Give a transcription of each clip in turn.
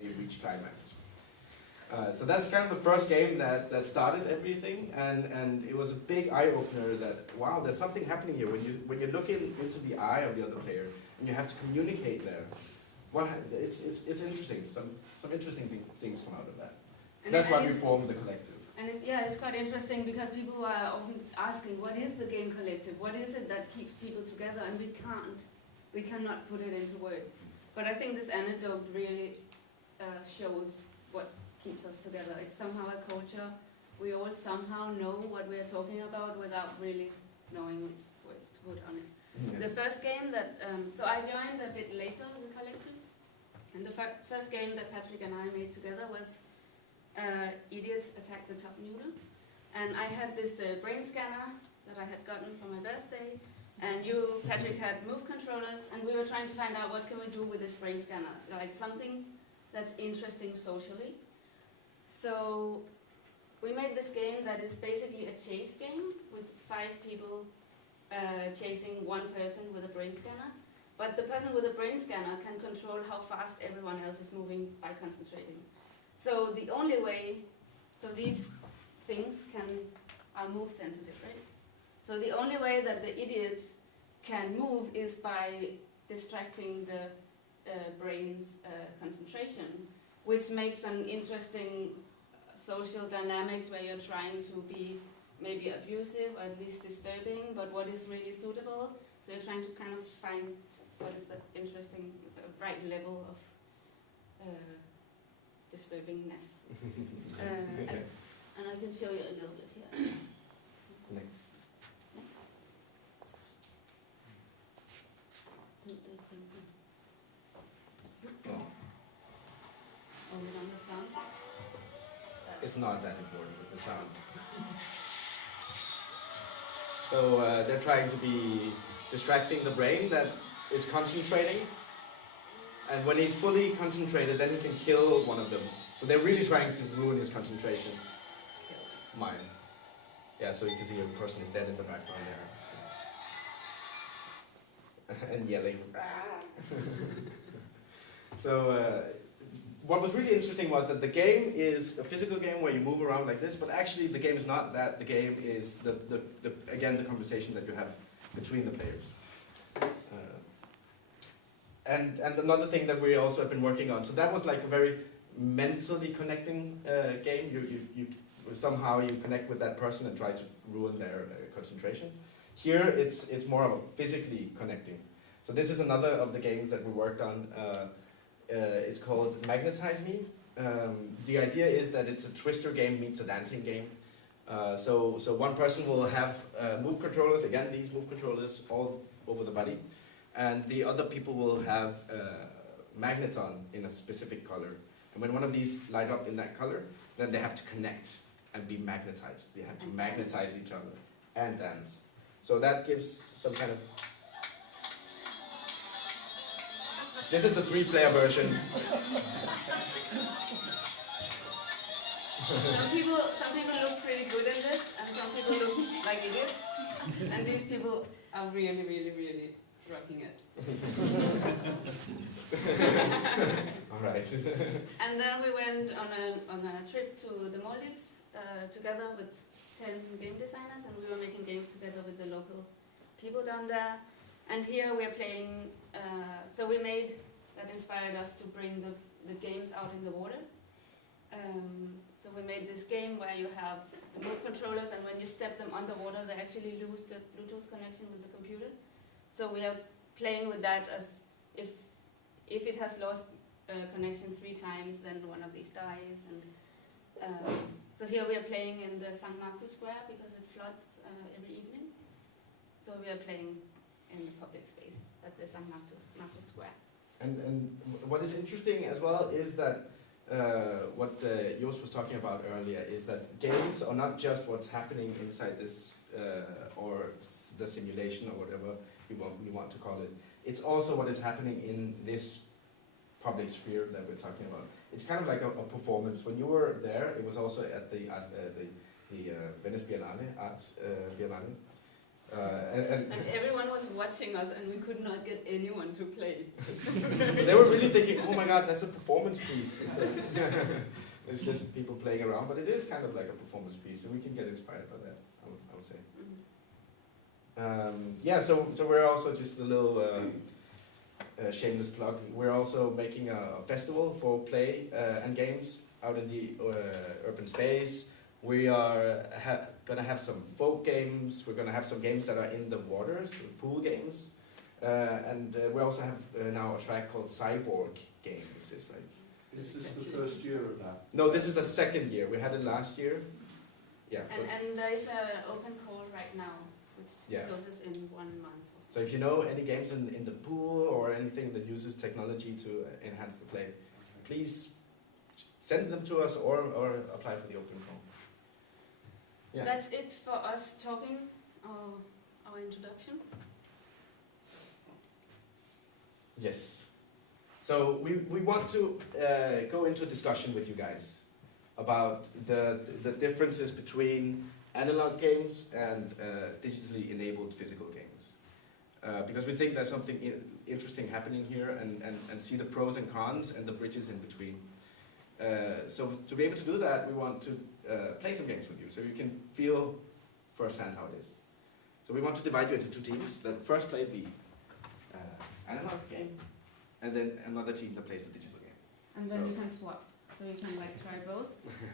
you reach climax. So that's kind of the first game that started everything, and it was a big eye-opener that, wow, there's something happening here. When you look into the eye of the other player, and you have to communicate there, it's interesting. Some interesting things come out of that. So that's why we formed the collective. And it's quite interesting because people are often asking, what is the game collective? What is it that keeps people together? And we cannot put it into words. But I think this anecdote really shows what keeps us together. It's somehow a culture. We all somehow know what we're talking about without really knowing which words to put on it. Yeah. The first game that, so I joined a bit later, the collective. And the first game that Patrick and I made together was Idiots Attack the Top Noodle. And I had this brain scanner that I had gotten for my birthday. And you, Patrick, had move controllers, and we were trying to find out what can we do with this brain scanner, like something that's interesting socially. So we made this game that is basically a chase game with 5 people chasing one person with a brain scanner. But the person with a brain scanner can control how fast everyone else is moving by concentrating. So the only way, so these things are move sensitive, right? So the only way that the idiots can move is by distracting the brain's concentration, which makes an interesting social dynamics where you're trying to be maybe abusive or at least disturbing, but what is really suitable. So you're trying to kind of find what is the interesting, right level of disturbingness. And I can show you a little bit here. Next. It's not that important with the sound. So they're trying to be distracting the brain that is concentrating. And when he's fully concentrated, then he can kill one of them. So they're really trying to ruin his concentration. Mine. Yeah, so you can see a person is dead in the background there. And yelling. So what was really interesting was that the game is a physical game where you move around like this, but actually the game is not that. The game is, again, the conversation that you have between the players. And another thing that we also have been working on, so that was like a very mentally connecting game. You somehow you connect with that person and try to ruin their concentration. Here it's more of a physically connecting. So this is another of the games that we worked on. It's called Magnetize Me. The idea is that it's a twister game meets a dancing game. So one person will have move controllers, again these move controllers all over the body, and the other people will have magnets on in a specific color. And when one of these light up in that color, then they have to connect and be magnetized. They have to magnetize each other and dance. So that gives some kind of... This is the 3-player version. Some people look pretty good in this, and some people look like idiots. And these people are really, really, really rocking it. All right. And then we went on a trip to the Maldives together with 10 game designers, and we were making games together with the local people down there. And here we're playing, so we made, that inspired us to bring the games out in the water. So we made this game where you have the move controllers, and when you step them underwater, they actually lose the Bluetooth connection with the computer. So we are playing with that as if it has lost connection 3 times, then one of these dies. And so here we are playing in the St. Marcus Square because it floods every evening. So we are playing in the public space at the St. Marcus Square. And what is interesting as well is that what Joost was talking about earlier is that games are not just what's happening inside this or the simulation or whatever you want to call it. It's also what is happening in this public sphere that we're talking about. It's kind of like a performance. When you were there, it was also at the Venice Biennale, Art Biennale. And And everyone was watching us, and we could not get anyone to play. so they were really thinking, oh my god, that's a performance piece. It's just people playing around, but it is kind of like a performance piece, so we can get inspired by that, I would say. Yeah, so we're also just a little shameless plug. We're also making a festival for play and games out in the urban space. We are gonna have some folk games. We're gonna have some games that are in the waters, pool games, and we also have now a track called Cyborg Games. It's like, Is this the first year of that? no, this is the second year. We had it last year. Yeah. And there is an open call right now, which Yeah. closes in 1 month. So if you know any games in the pool or anything that uses technology to enhance the play, please send them to us or apply for the open call. Yeah. That's it for us talking, our introduction. Yes. So we want to go into a discussion with you guys about the differences between analog games and digitally enabled physical games. Because we think there's something interesting happening here and see the pros and cons and the bridges in between. So to be able to do that, we want to play some games with you so you can feel firsthand how it is. So we want to divide you into two teams. The first play the analog game, and then another team that plays the digital game. And then you can swap, so you can like try both.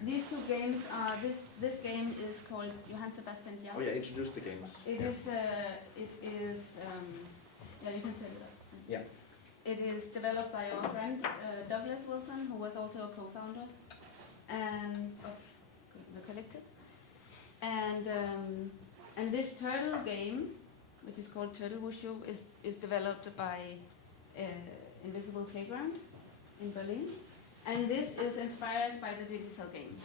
These two games are, this game is called Johann Sebastian Bach. Oh yeah, introduce the games. It is, yeah, you can set it up. Yeah. It is developed by our friend Douglas Wilson, who was also a co-founder and of the collective. And this turtle game, which is called Turtle Wushu, is developed by Invisible Playground in Berlin. And this is inspired by the digital game.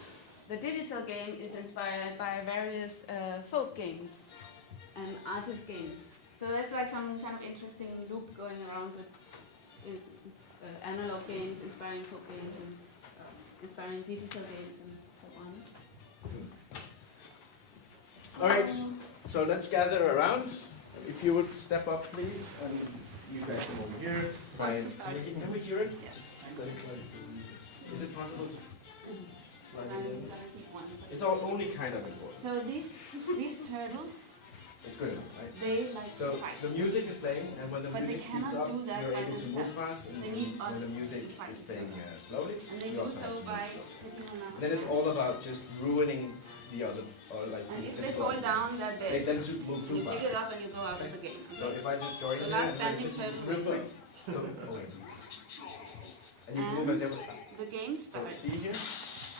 The digital game is inspired by various folk games and artist games. So there's like some kind of interesting loop going around with analog games, inspiring folk games, and inspiring digital games, and so on. All right, so let's gather around. If you would step up, please, and you guys come over here. How's to start? Can we hear it? Yeah. Is it possible to And plug I'm it in? gonna keep one. It's all only kind of important. So these turtles, It's good enough, right? they like So to fight. the music is playing, and when the But they music cannot speeds up, do that you're by able to move themselves. fast, and They need when us the music to fight is playing slowly, And they you do also so have to by move slow. sitting on our Then it's all about just ruining the other, or like. And the if they physical- fall down, they're They dead. tend to move You too pick it fast. up and you go out of the game. So if I just join The you, last and standing just turtle real quick. wins. So, and you move as every. The game So starts. see here.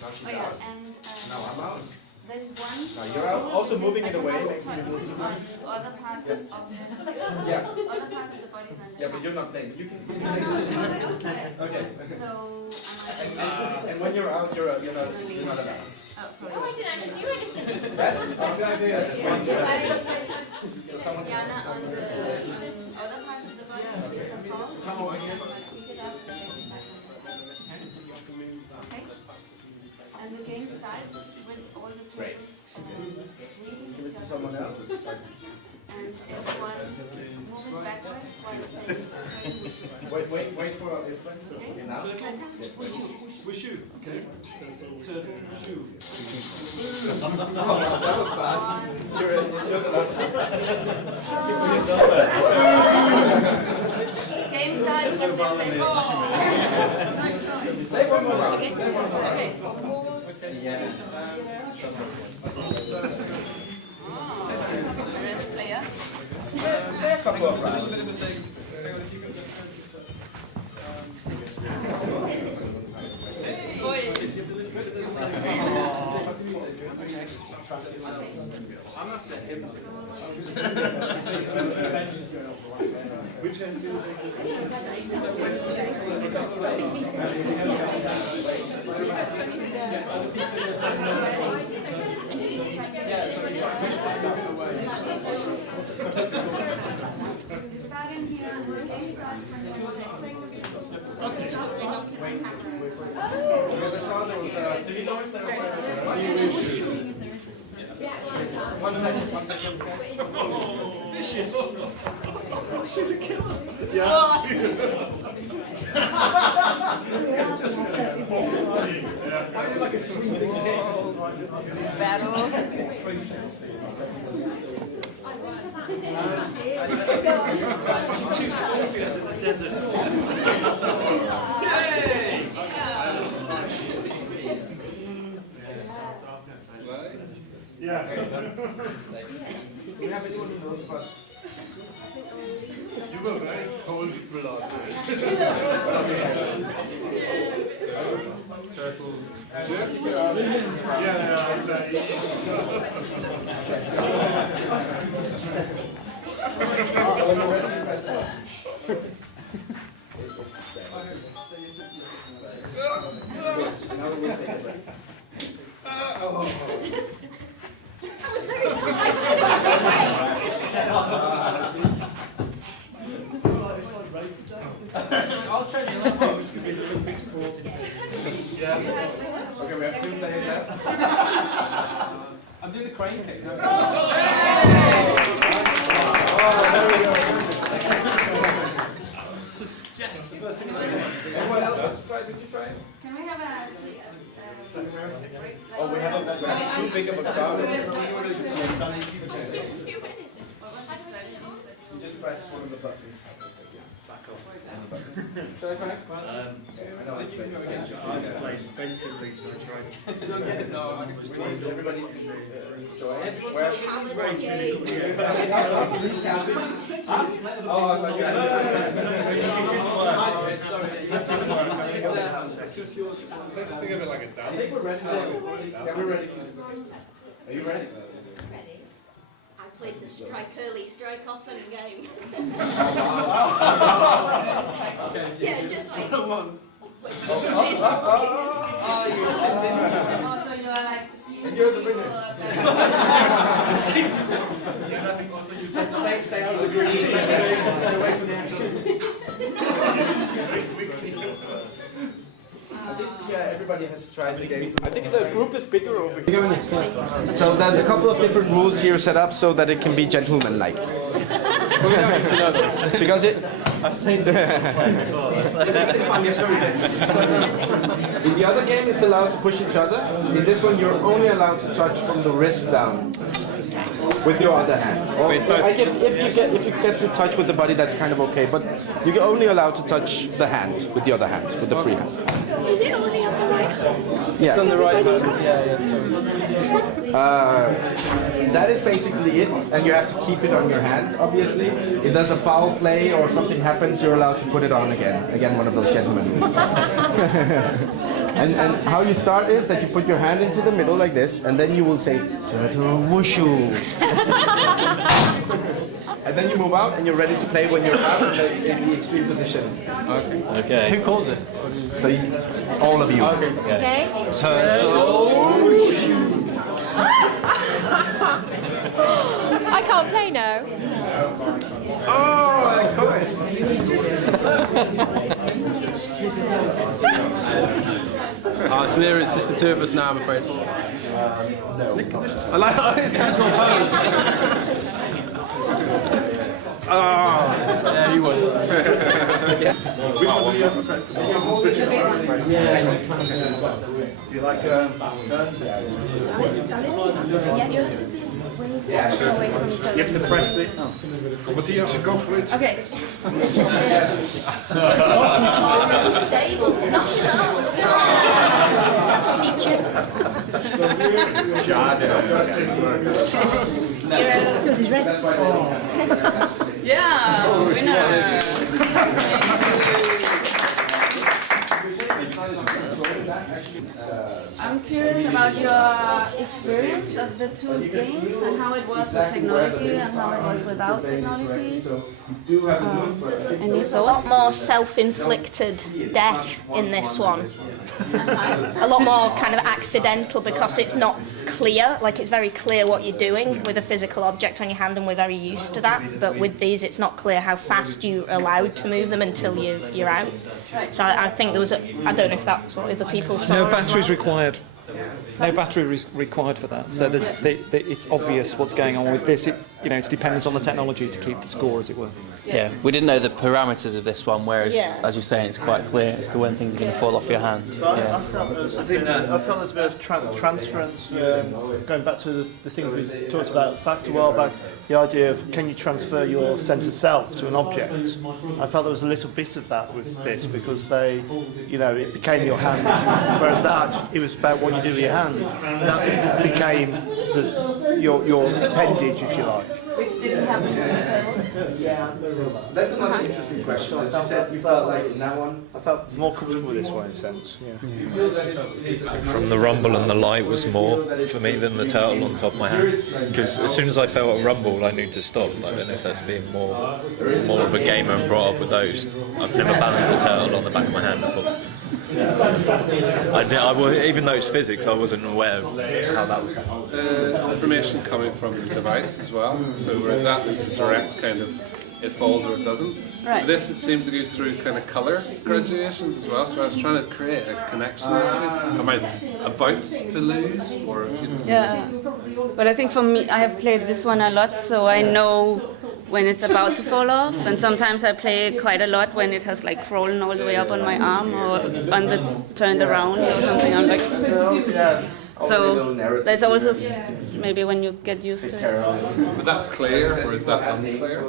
Now she's Oh yeah, out. and Now I'm out. there's one. Now you're out. Also rule, moving which it is away I makes you cannot move touch too much. on other parts Yes. of the Yeah. other parts of the body than the Yeah, but hand. you're not playing. But you can. Okay. Okay. So And when you're out, you're not allowed. oh, sorry. No, I didn't actually do anything. That's that's one strategy. So someone. Diana, on the other parts of the body, there's a fall. Come over here. Pick it up and take it back. Okay. And the game starts with all the Great. turtles reading Give it each to other, someone else. and everyone moving backwards while saying Wait for our friends. Okay, now. Wushu. Okay. Turtle wushu. Oh, that was fast. You're the last. Game starts when they say Stay one more round. Okay. Stay one more round. Okay. Yes. Experienced player. Play a couple of rounds. Boy. I'm not the him. Which end do you You start in here and the game starts when you're Because I saw there was, did you know if there was 1 second, 1 second. Vicious. She's a killer. Oh, Why are you like a sweet this battle. Two scorpions in the desert. Yay! Yeah. Do you have anyone who knows about? You were very cold-blooded. Turtle. That was very polite. I'll try to know. This could be a little big sport. Yeah. Okay, we have 2 players left. I'm doing the crane kick. Yes, the first thing I did. Anyone else wants to try? Did you try it? Can we have a Oh, we have a too big of a crowd. You just press one of the buttons. Back off. Shall I try it? I know. I played defensively, so I tried. You don't get it? No, we need everybody to enjoy it. Please count it. Oh, I thought you had sorry. Think of it like a dance. I think we're ready. Yeah, we're ready. Are you ready? Ready? I played the strike early, strike often game. Yeah, just like. Also, you are like. And you're the winner. Stay out of the green. Stay away from the action. I think everybody has tried the game. I think the group is bigger over here. So there's a couple of different rules here set up so that it can be gentleman-like. Because it. I've seen this one is very good. In the other game, it's allowed to push each other. In this one, you're only allowed to touch from the wrist down with your other hand. Or if you get to touch with the body, that's kind of okay. But you're only allowed to touch the hand with the other hand, with the free hand. Is it only on the right hand? Yeah. It's on the right hand, yeah, sorry. That is basically it, and you have to keep it on your hand, obviously. If there's a foul play or something happens, you're allowed to put it on again. Again, one of those gentlemen rules. And how you start is that you put your hand into the middle like this, and then you will say, Turtle Wushu. And then you move out, and you're ready to play when you're out in the extreme position. Okay. Okay. Who calls it? So all of you. Okay. I can't play now. Oh, of course. Samira, it's just the two of us now, I'm afraid. I like all these casual pose. Yeah, you won. Which one do you have to press? Switch it. Yeah. Do you like turns? Yeah, sure. Away from each other. You have to press the. Matthias, go for it. Okay. Stable. Teacher. Yours is red. Yeah, winner. I'm curious about your experience of the two games and how it was with technology and how it was without technology. And There's a lot more self-inflicted death in this one. A lot more kind of accidental because it's not clear, like it's very clear what you're doing with a physical object on your hand, and we're very used to that. But with these, it's not clear how fast you're allowed to move them until you're out. So I think there was I don't know if that's what other people saw. No as batteries well. required. No battery required for that, so that it's obvious what's going on with this. It's dependent on the technology to keep the score, as it were. Yeah, we didn't know the parameters of this one, whereas, as you're saying, it's quite clear as to when things are going to fall off your hand. I felt there's a bit of transference, going back to the thing we talked about the fact a while back, the idea of can you transfer your sense of self to an object. I felt there was a little bit of that with this, because it became your hand, whereas it was about what you do with your hand. That became your appendage, if you like. Which didn't happen to the turtle. That's another interesting question. As you said, you felt like in that one. I felt more comfortable with this one in a sense. Yeah. From the rumble and the light was more for me than the turtle on top of my hand. Because as soon as I felt a rumble, I knew to stop. I don't know if that's being more of a gamer and brought up with those. I've never balanced a turtle on the back of my hand before. Even though it's physics, I wasn't aware of how that was going. Information coming from the device as well. So whereas that is a direct kind of it falls or it doesn't. Right. This it seemed to go through kind of colour graduations as well. So I was trying to create a connection between. Am I about to lose or? Yeah. But I think for me, I have played this one a lot, so I know when it's about to fall off, and sometimes I play it quite a lot when it has like crawlen all the way up on my arm or turned around or something. I'm like, so there's also maybe when you get used to it. But that's clear, or is that unclear?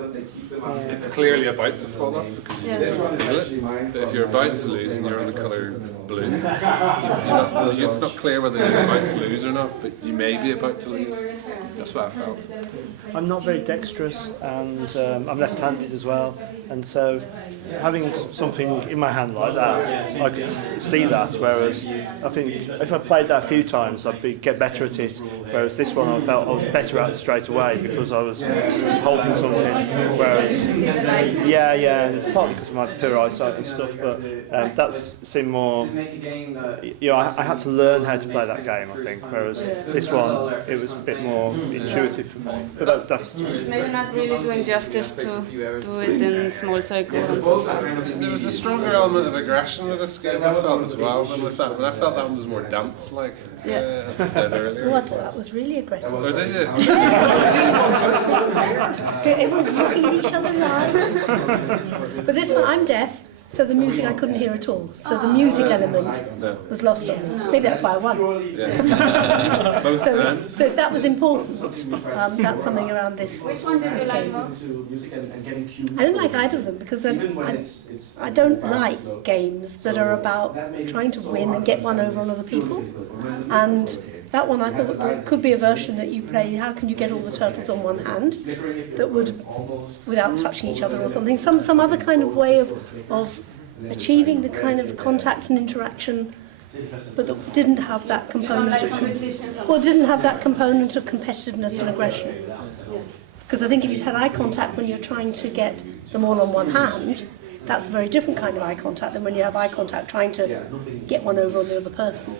It's clearly about to fall off because you can feel it. But if you're about to lose and you're on the colour blue, it's not clear whether you're about to lose or not, but you may be about to lose. That's what I felt. I'm not very dexterous, and I'm left-handed as well, and so having something in my hand like that, I could see that, whereas I think if I played that a few times, I'd get better at it, whereas this one I felt I was better at straight away because I was holding something, whereas, and it's partly because of my poor eyesight and stuff, but that seemed more, I had to learn how to play that game, I think, whereas this one, it was a bit more intuitive for me. But that's maybe not really doing justice to do it in small circles and so forth. There was a stronger element of aggression with this game, I felt as well, than with that. But I felt that one was more dance-like, as I said earlier. Oh, I thought that was really aggressive. Oh, did you? Everyone's looking at each other live. But this one, I'm deaf, so the music I couldn't hear at all. So the music element was lost on me. Maybe that's why I won. So if that was important, that's something around this. Which one did you like most? I don't like either of them because I don't like games that are about trying to win and get one over on other people. And that one, I thought there could be a version that you play. How can you get all the turtles on one hand that would, without touching each other or something, some other kind of way of achieving the kind of contact and interaction, but that didn't have that component didn't have that component of competitiveness and aggression. Because I think if you'd had eye contact when you're trying to get them all on one hand, that's a very different kind of eye contact than when you have eye contact trying to get one over on the other person.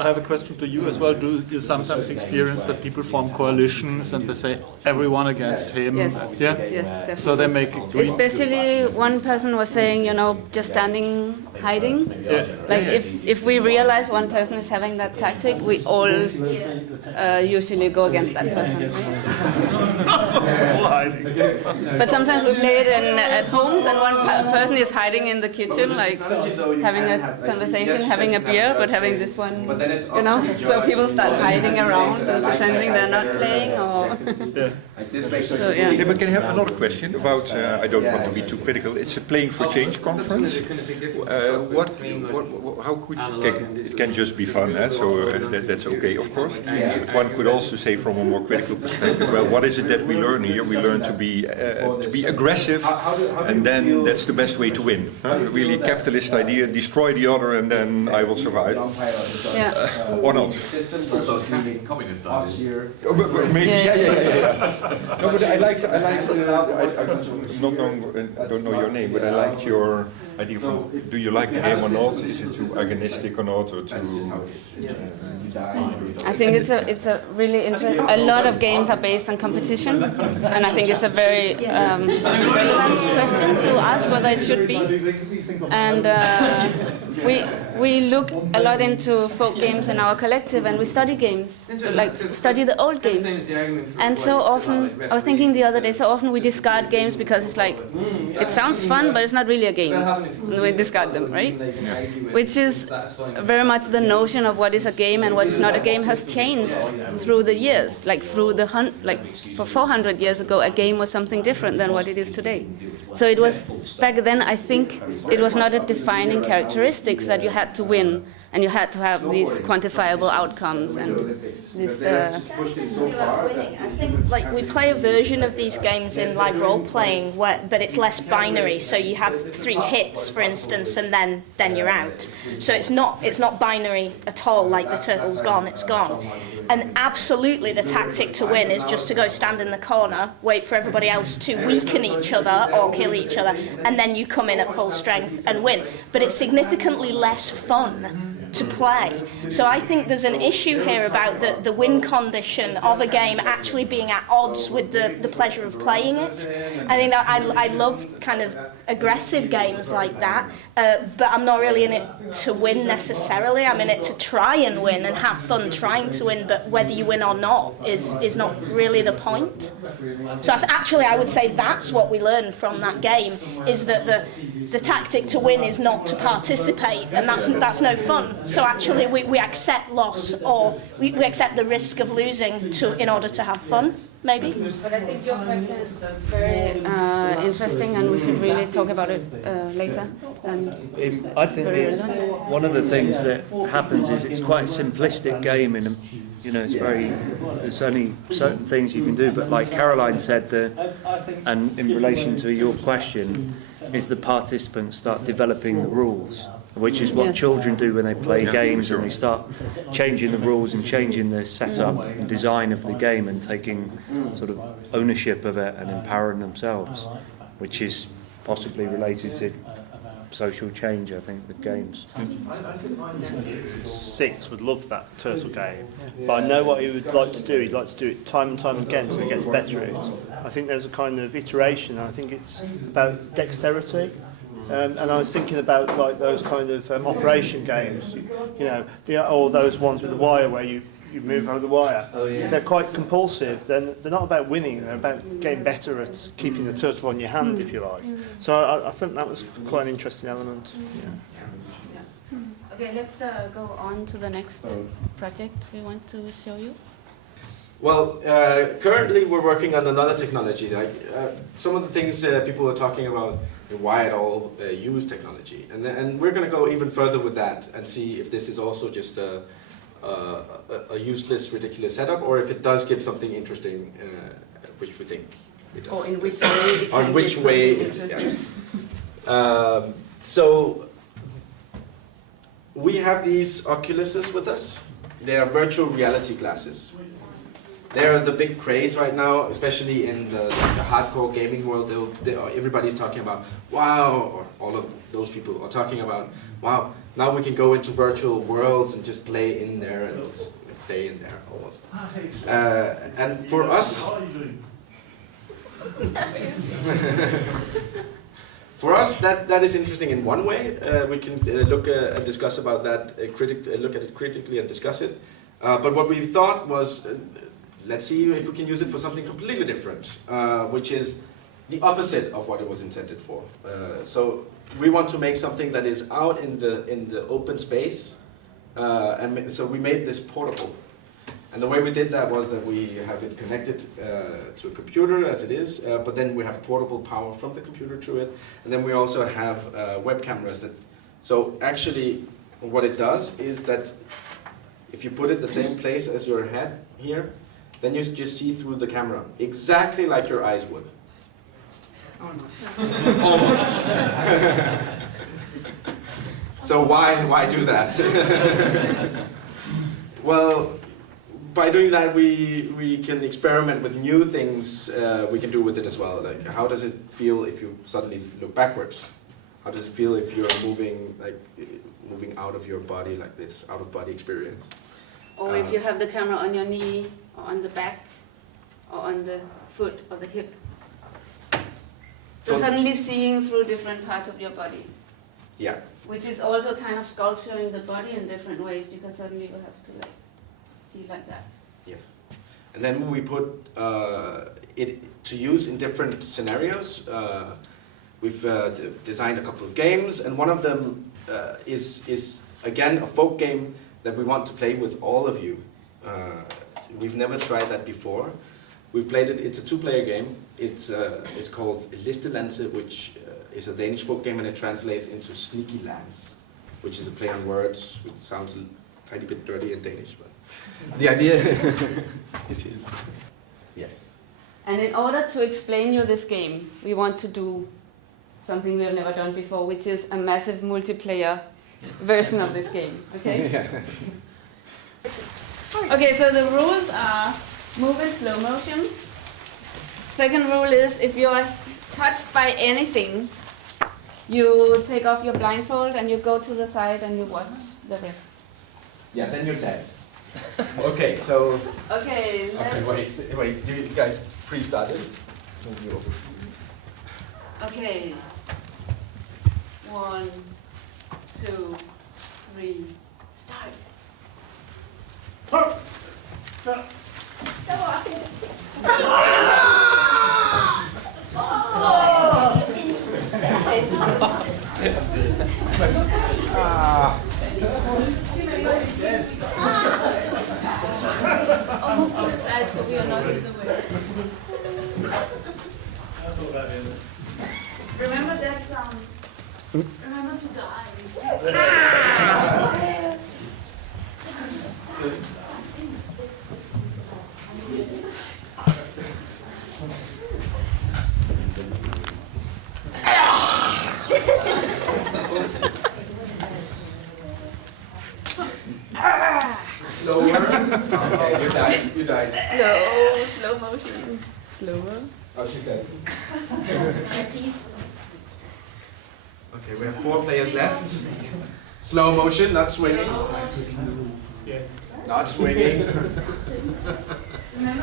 I have a question to you as well. Do you sometimes experience that people form coalitions and they say everyone against him? Yes. Yeah? Yes, definitely. So they make it green. Especially one person was saying, just standing, hiding. Yeah. Like if we realize one person is having that tactic, we all usually go against that person. Right? But sometimes we play it at homes and one person is hiding in the kitchen, like having a conversation, having a beer, but having this one. So people start hiding around and pretending they're not playing, or But can I have another question about? I don't want to be too critical. It's a Playing for Change conference. How could it can just be fun? So that's okay, of course. One could also say from a more critical perspective. Well, what is it that we learn here? We learn to be aggressive, and then that's the best way to win. Really, capitalist idea: destroy the other, and then I will survive. Or not? Communist idea. Maybe, No, but I don't know your name, but I liked your idea from do you like the game or not? Is it too agonistic or not, or too? I think it's a really a lot of games are based on competition, and I think it's a very relevant question to ask whether it should be. And we look a lot into folk games in our collective, and we study games, like study the old games. And so often, I was thinking the other day, so often we discard games because it's like, it sounds fun, but it's not really a game. And we discard them, right? Which is very much the notion of what is a game and what is not a game has changed through the years. Like for 400 years ago, a game was something different than what it is today. So it was, back then, I think it was not a defining characteristics that you had to win and you had to have these quantifiable outcomes and this. I think like we play a version of these games in live role playing, but it's less binary. So you have 3 hits, for instance, and then you're out. So it's not binary at all. Like the turtle's gone, it's gone. And absolutely, the tactic to win is just to go stand in the corner, wait for everybody else to weaken each other or kill each other, and then you come in at full strength and win. But it's significantly less fun to play. So I think there's an issue here about the win condition of a game actually being at odds with the pleasure of playing it. I think that I love kind of aggressive games like that, but I'm not really in it to win necessarily. I'm in it to try and win and have fun trying to win, but whether you win or not is not really the point. So actually I would say that's what we learned from that game, is that the tactic to win is not to participate, and that's no fun. So actually we accept loss, or we accept the risk of losing in order to have fun, maybe. But I think your question is very interesting, and we should really talk about it later. I think one of the things that happens is it's quite a simplistic game, and there's only certain things you can do. But like Caroline said, and in relation to your question, is the participants start developing the rules, which is what children do when they play games, and they start changing the rules and changing the setup and design of the game and taking sort of ownership of it and empowering themselves, which is possibly related to social change, I think, with games. I think my 6 would love that turtle game, but I know what he would like to do. He'd like to do it time and time again so he gets better at it. I think there's a kind of iteration, and I think it's about dexterity. And I was thinking about like those kind of operation games, or those ones with the wire where you move over the wire. They're quite compulsive. They're not about winning. They're about getting better at keeping the turtle on your hand, if you like. So I think that was quite an interesting element. Okay, let's go on to the next project we want to show you. Well, currently we're working on another technology. Like some of the things people are talking about, why at all use technology, and we're going to go even further with that and see if this is also just a useless, ridiculous setup, or if it does give something interesting, which we think it does. Or in which way? On which way? So we have these Oculuses with us. They are virtual reality glasses. They're the big craze right now, especially in the hardcore gaming world. Everybody's talking about, wow, or all of those people are talking about, wow, now we can go into virtual worlds and just play in there and just stay in there almost. And for us, for us, that is interesting in one way. We can look and discuss about that, look at it critically and discuss it. But what we thought was, let's see if we can use it for something completely different, which is the opposite of what it was intended for. So we want to make something that is out in the open space, and so we made this portable. And the way we did that was that we have it connected to a computer as it is, but then we have portable power from the computer to it, and then we also have web cameras that. So actually, what it does is that if you put it the same place as your head here, then you just see through the camera, exactly like your eyes would. Almost. So why do that? Well, by doing that, we can experiment with new things we can do with it as well. Like, how does it feel if you suddenly look backwards? How does it feel if you're moving out of your body like this, out of body experience? Or if you have the camera on your knee, or on the back, or on the foot or the hip. So suddenly seeing through different parts of your body. Yeah. Which is also kind of sculpturing the body in different ways, because suddenly you have to see like that. Yes. And then we put it to use in different scenarios. We've designed a couple of games, and one of them is again a folk game that we want to play with all of you. We've never tried that before. We've played it. It's a two-player game. It's called Listelanse, which is a Danish folk game, and it translates into Sneaky Lands, which is a play on words, which sounds a tiny bit dirty in Danish, but the idea it is. Yes. And in order to explain you this game, we want to do something we have never done before, which is a massive multiplayer version of this game. Okay? Yeah. Okay, so the rules are move in slow motion. Second rule is if you are touched by anything, you take off your blindfold and you go to the side and you watch the rest. Yeah, then you're dead. Okay, so. Okay, let's. Okay, wait. You guys pre-started. Okay. 1, 2, 3, start. I'll move to the side so we are not in the way. Remember that sound. Remember to die. Slower. Okay, you died. Slow motion. Slower. Oh, she's dead. Okay, we have 4 players left. Slow motion, not swinging. Not swinging.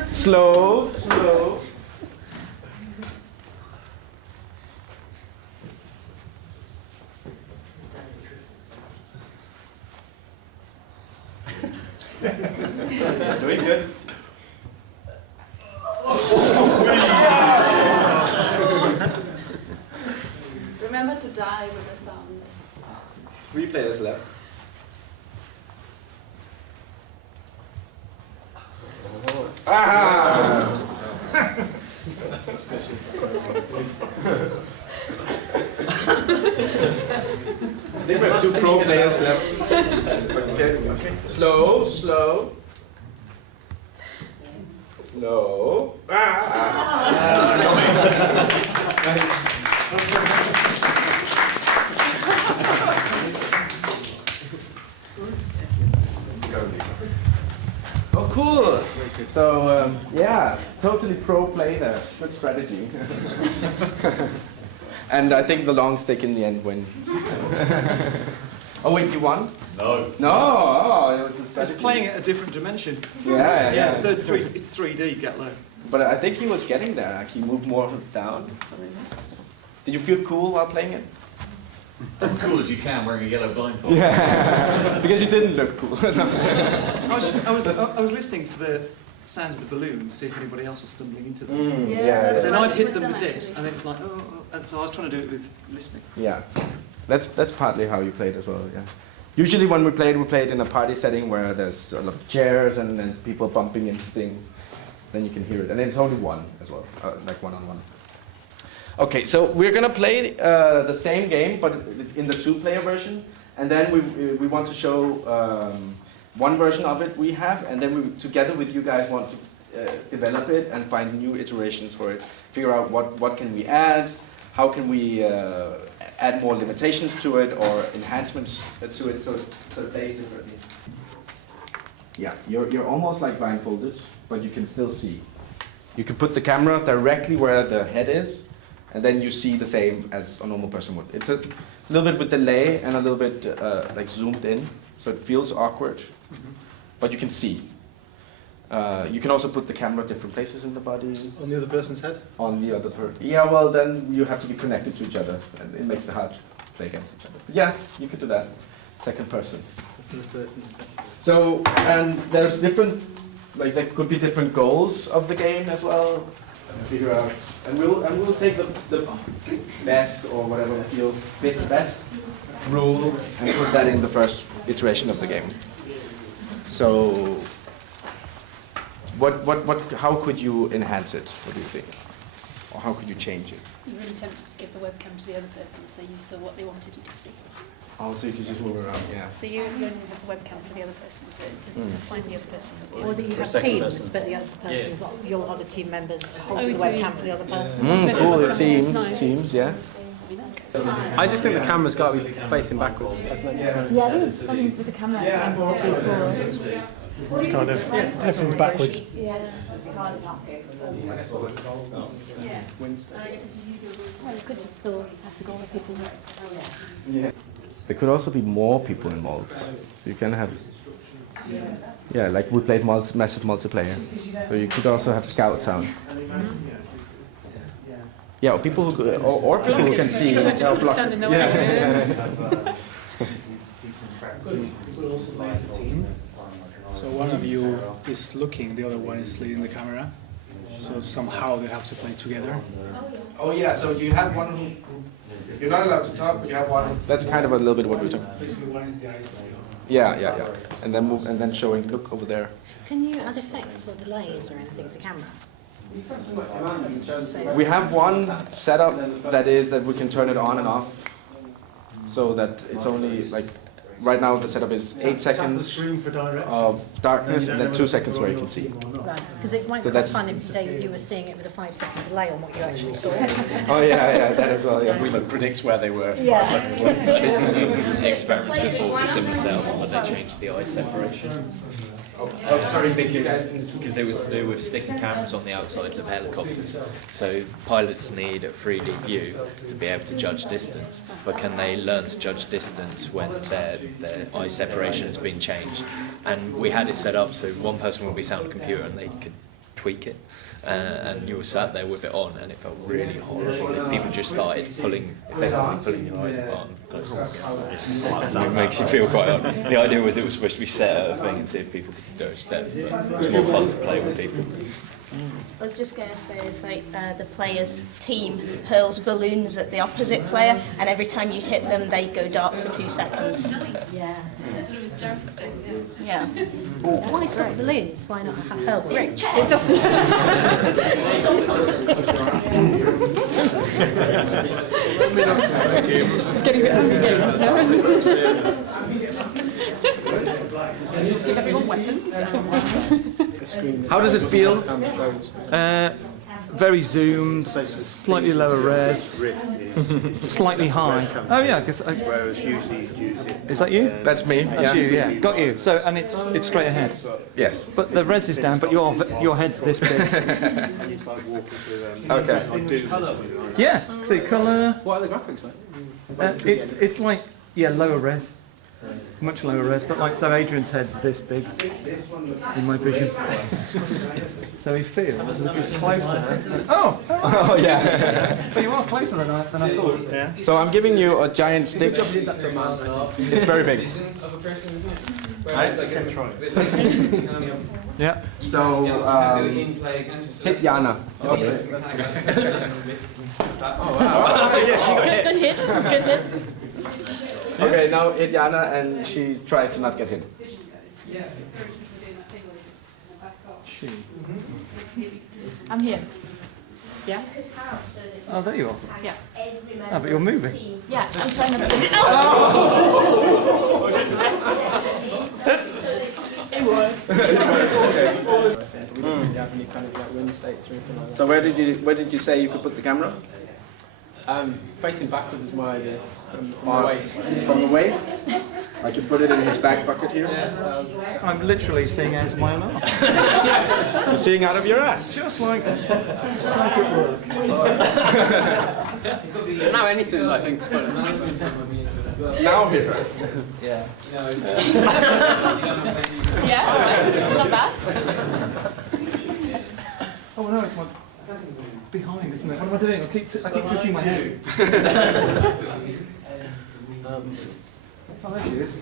Slow, slow. Doing good. Remember to die with the sound. 3 players left. Ah! That's suspicious. I think we have 2 pro players left. Okay. Slow, slow. Slow. Oh, cool. So, yeah, totally pro play there. Good strategy. And I think the long stick in the end wins. Oh, wait, you won? No. No, oh, it was the I was strategy. playing at a different dimension. Yeah. It's 3D, get low. But I think he was getting there. Like he moved more down for some reason. Did you feel cool while playing it? As cool as you can wearing a yellow blindfold. Yeah, because you didn't look cool. I was listening for the sounds of the balloons, see if anybody else was stumbling into them. Yeah. Then I'd hit them with this, and then it's like, and so I was trying to do it with listening. Yeah, that's partly how you played as well. Yeah. Usually when we played in a party setting where there's a lot of chairs and people bumping into things. Then you can hear it, and it's only one as well, like one-on-one. Okay, so we're gonna play the same game, but in the 2-player version, and then we want to show one version of it we have, and then we together with you guys want to develop it and find new iterations for it. Figure out what can we add, how can we add more limitations to it or enhancements to it so it plays differently. Yeah, you're almost like blindfolded, but you can still see. You can put the camera directly where the head is, and then you see the same as a normal person would. It's a little bit with delay and a little bit like zoomed in, so it feels awkward, but you can see. You can also put the camera different places in the body. On the other person's head? On the other person. Yeah, well then you have to be connected to each other, and it makes it hard to play against each other. But yeah, you could do that. Second person. First person, second person. So, and there's different, like there could be different goals of the game as well. Figure out, and we'll take the best or whatever we feel fits best rule and put that in the first iteration of the game. So, how could you enhance it? What do you think, or how could you change it? You were tempted to give the webcam to the other person, so you saw what they wanted you to see. Oh, so you could just move around, yeah. So you only have the webcam for the other person, so it doesn't to find the other person. Or that you have teams, but the other person's your other team members hold the webcam for the other person. Cool, teams, yeah. I just think the camera's got to be facing backwards. Yeah, it is. I mean, with the camera angle, It's kind of, everything's backwards. yeah. Well, you could just still have to go with it. Yeah. There could also be more people involved. So you can have, yeah, like we played massive multiplayer. So you could also have scouts out. Yeah, or people who, or people who can see. You could just stand in the way. People also play as a team. So one of you is looking, the other one is leading the camera. So somehow they have to play together. Oh yeah, so you have one who, you're not allowed to talk, but you have one. That's kind of a little bit what we're talking. Basically one is the eyes. Yeah. And then move, and then showing, look over there. Can you add effects or delays or anything to the camera? We have one setup that is that we can turn it on and off, so that it's only like, right now the setup is 8 seconds of darkness and then 2 seconds where you can see. Right, because it might be quite fun if you were seeing it with a 5-second delay on what you actually saw. Oh yeah, that as well, yeah. We would predict where they were. Yeah. Experiments before for similar setup where they changed the eye separation. Oh, sorry, you guys can... Because it was to do with sticking cameras on the outsides of helicopters. So pilots need a 3D view to be able to judge distance. But can they learn to judge distance when their eye separation has been changed? And we had it set up so one person would be sat on a computer and they could tweak it. And you were sat there with it on and it felt really horrible. If people just started effectively pulling your eyes apart and closing them again. It makes you feel quite odd. The idea was it was supposed to be set at a thing and see if people could judge depth, but it was more fun to play with people. I was just going to say, it's like the player's team hurls balloons at the opposite player, and every time you hit them, they go dark for 2 seconds. Nice. Yeah. Sort of jousting. Yeah. Why stop balloons? Why not have hurl bricks? It's getting a bit Hunger Games now, isn't it? Can you just give everyone weapons? How does it feel? Very zoomed, slightly lower res, slightly high. Oh yeah, because is that you? That's me. That's you. Yeah, got you. So and it's straight ahead. Yes. But the res is down, but your head's this big. Okay. Yeah. See colour. What are the graphics like? It's like lower res. Much lower res, but like so Adrian's head's this big in my vision. So he feels he's closer. Oh yeah. But you are closer than I thought. Yeah. So I'm giving you a giant stick. It's very big. Yeah. So hit Jana. Okay. Oh wow. Yeah, she got hit. Good hit. Good hit. Okay, now hit Jana and she tries to not get hit. I'm here. Yeah? Oh, there you are. Yeah. Oh, but you're moving. Yeah, I'm trying to put it It works. So where did you say you could put the camera? Facing backwards is my idea. From the waist. From the waist? I can put it in his back pocket here. I'm literally seeing out of my own ass. You're seeing out of your ass. Just like it works. Now anything I think is funny. Now here. Yeah. Yeah, alright. Not bad. Oh no, it's my behind, isn't it? What am I doing? I keep twisting my head. Oh, there she is.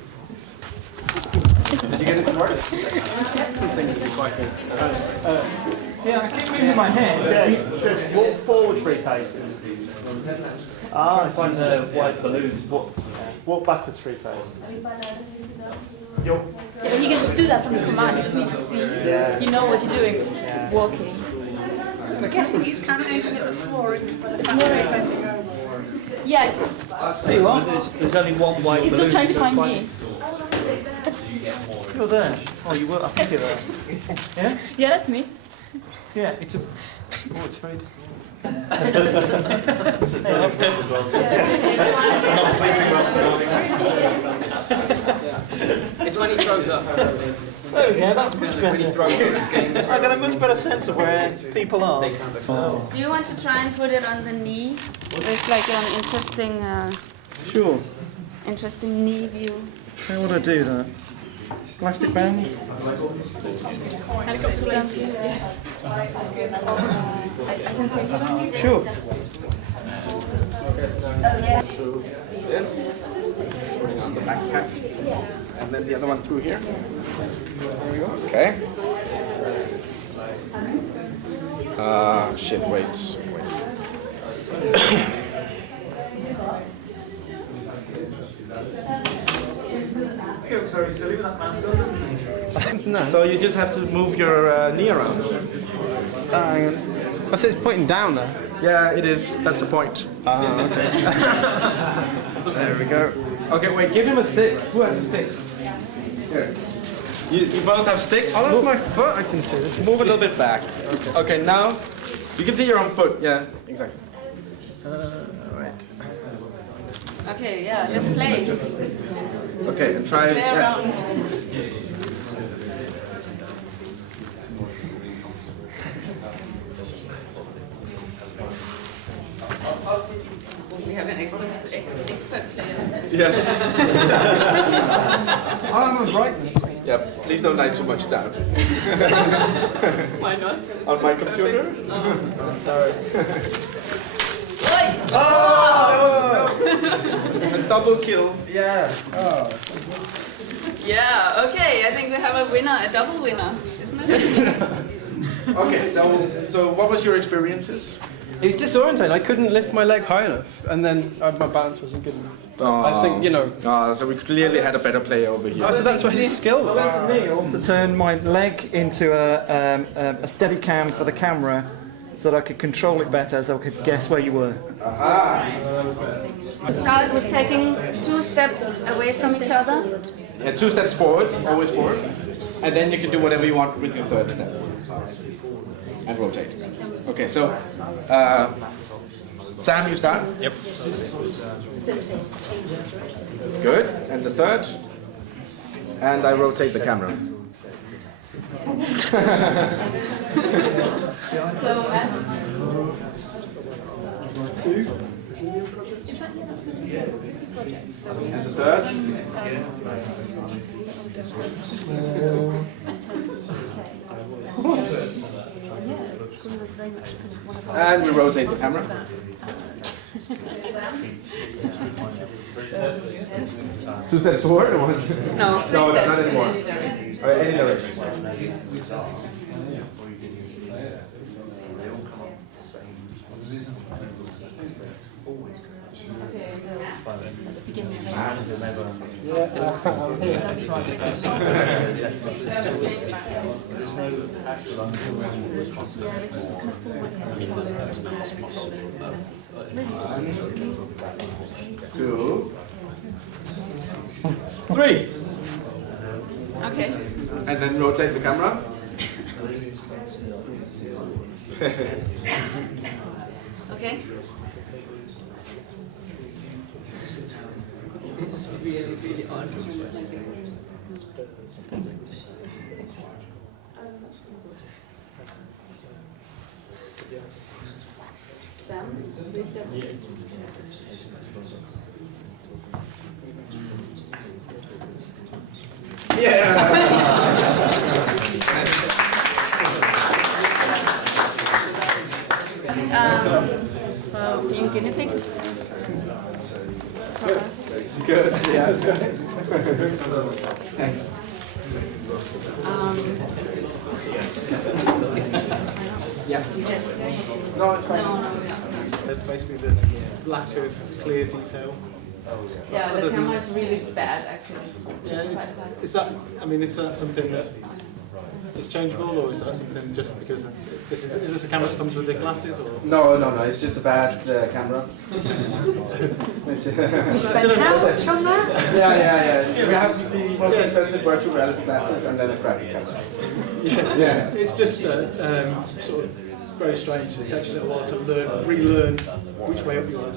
Did you get it to work? Some things would be quite good. Yeah, I keep moving my head. Just walk forward 3 paces. Find the white balloons. Walk backwards 3 paces. Yeah, but you can do that from the command. You just need to see. Yeah. You know what you're doing. Walking. I'm guessing he's kind of aiming at the floor, isn't he? Yeah. There you are. There's only one white He's balloon. still trying to find me. You're there. Oh, you were. I think you're there. Yeah? Yeah, that's me. Yeah, it's a. Oh, it's very distorted. Not sleeping well tonight. It's when he throws up. There we go, that's much better. I got a much better sense of where people are. Do you want to try and put it on the knee? There's like an interesting, Sure. interesting knee view. How would I do that? Plastic band? Helicopter down to you. I can take it on you? Sure. This. Putting on the backpack. And then the other one through here. There we go. Okay. Shit, wait. You look very silly with that mask on. No. So you just have to move your knee around. I say it's pointing down there. Yeah, it is. That's the point. Okay. There we go. Okay, wait, give him a stick. Who has a stick? Here. You both have sticks? Oh, that's my foot. I can see this. Move a little bit back. Okay, now you can see your own foot. Yeah, exactly. Right. Okay, yeah, let's play. Okay, and try. Play around. We have an expert player. Yes. I'm on brightness. Yeah, please don't lie too much down. Why not? On my computer? Sorry. Oh, that was a double kill. Yeah. Oh. Yeah, okay, I think we have a winner, a double winner, isn't it? Okay, so what was your experiences? It was disorientating. I couldn't lift my leg high enough, and then my balance wasn't good enough. But I think, you know. So we clearly had a better player over here. Oh, so that's where his skill was. I learned to kneel to turn my leg into a steady cam for the camera so that I could control it better, so I could guess where you were. Start with taking 2 steps away from each other. Yeah, 2 steps forward, always forward. And then you can do whatever you want with your 3rd step. And rotate. Okay, so Sam, you start? Yep. Good. And the 3rd? And I rotate the camera. So, 2. And the 3rd? And we rotate the camera. Two steps forward or one? No, No, not anymore. Any direction. Two, 3. okay. And then rotate the camera. Okay. really odd. Sam, please for being guinea pigs. Good. Yeah. Thanks. Yeah. No, it's fine. No. Basically, the lack of clear detail. Yeah, the camera is really bad actually. Yeah. Is that? I mean, is that something that is changeable, or is that something just because this is this a camera that comes with the glasses? Or? No. It's just a bad camera. You spent how much on that? Yeah. We have the most expensive virtual reality glasses and then a crappy camera. Yeah. It's just sort of very strange. It takes you a little while to relearn which way up you are.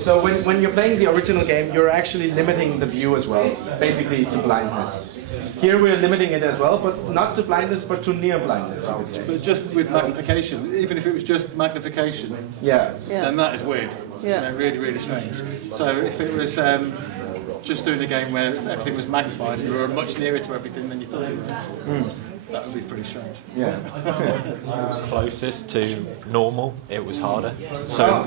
So when you're playing the original game, you're actually limiting the view as well, basically to blindness. Here we're limiting it as well, but not to blindness, but to near blindness. I would say. But just with magnification, even if it was just magnification, then that is weird. Yeah. You know, really, really strange. So if it was just doing a game where everything was magnified and you were much nearer to everything than you thought you were, that would be pretty strange. Yeah. It was closest to normal, it was harder. So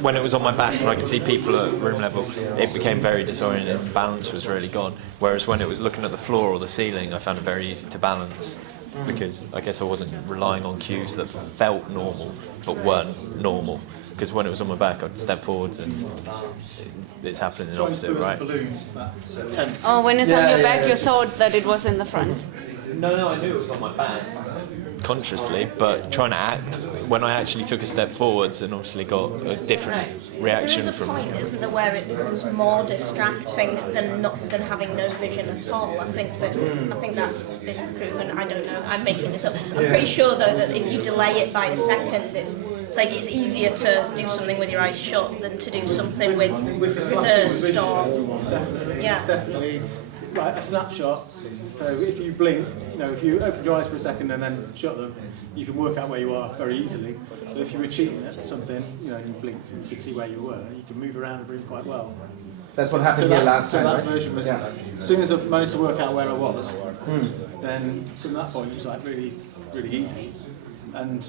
when it was on my back and I could see people at room level, it became very disoriented and balance was really gone. Whereas when it was looking at the floor or the ceiling, I found it very easy to balance because I guess I wasn't relying on cues that felt normal but weren't normal. Because when it was on my back, I'd step forwards and it's happening in the opposite, right? Oh, when it's on your back, you thought that it was in the front. No, I knew it was on my back. Consciously, but trying to act, when I actually took a step forwards and obviously got a different reaction There is a from... point, isn't there, where it becomes more distracting than having no vision at all. I think that's been proven. I don't know, I'm making this up. I'm pretty sure though that if you delay it by a second, it's like it's easier to do something with your eyes shut than to do something with reversed or... Yeah. Definitely. Like a snapshot. So if you blink, if you open your eyes for a second and then shut them, you can work out where you are very easily. So if you were cheating at something, and you blinked and you could see where you were, you can move around the room quite well. That's what happened here last time, So that right? version was, as soon as I managed to work out where I was, then from that point it was like really, really easy. And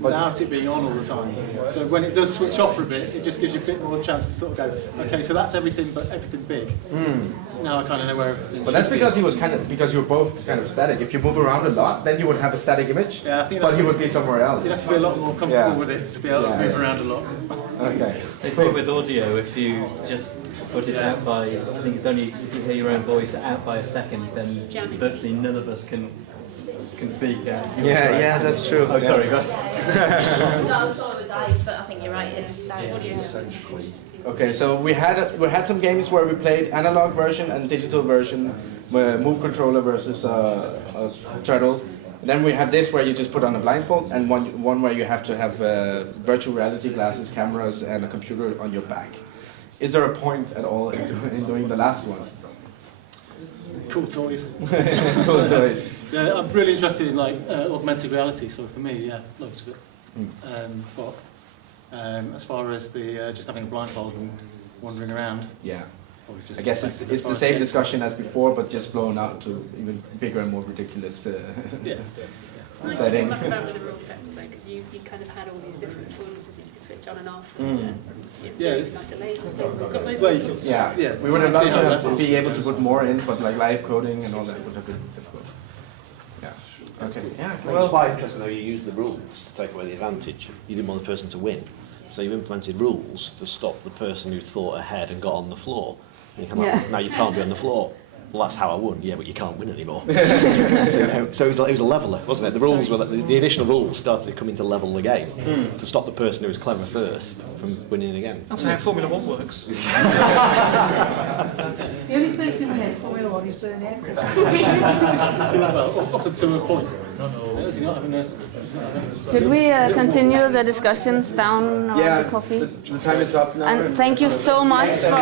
without it being on all the time. So when it does switch off for a bit, it just gives you a bit more chance to sort of go, okay, so that's everything, but everything big. Now I kind of know where everything. But that's because because you're both kind of static. If you move around a lot, then you would have a static image. Yeah, I think but you would be somewhere else. You'd have to be a lot more comfortable with it to be able to move around a lot. Okay. They say with audio, if you just put it out by, I think it's only if you hear your own voice out by a second, then virtually none of us can speak. Yeah, that's true. Oh, sorry, guys. No, I thought it was eyes, but I think you're right. It's audio. Okay, so we had some games where we played analog version and digital version, move controller versus a turtle. Then we have this where you just put on a blindfold, and one where you have to have virtual reality glasses, cameras, and a computer on your back. Is there a point at all in doing the last one? Cool toys. Cool toys. Yeah, I'm really interested in augmented reality. So for me, loads of it. But as far as the just having a blindfold and wandering around, I guess it's the same discussion as before, but just blown out to even bigger and more ridiculous It's nice setting. to come up with the rule sets though, because you kind of had all these different functions that you could switch on and off. And, like delays and things. We've got loads we would have loved to be able to put more in, but like live coding and all that would have been difficult. Yeah. Okay. Yeah. It's quite interesting how you use the rules to take away the advantage. You didn't want the person to win, so you implemented rules to stop the person who thought ahead and got on the floor. And you come out, now you can't be on the floor. Well, that's how I won. Yeah, but you can't win anymore. So it was a leveller, wasn't it? The rules were the additional rules started to come in to level the game to stop the person who was clever first from winning again. That's how Formula 1 works. The only person who had Formula 1 is Burn Aircraft. Well, up until a point. Should we continue the discussions down around the coffee? The time is up now. And thank you so much for...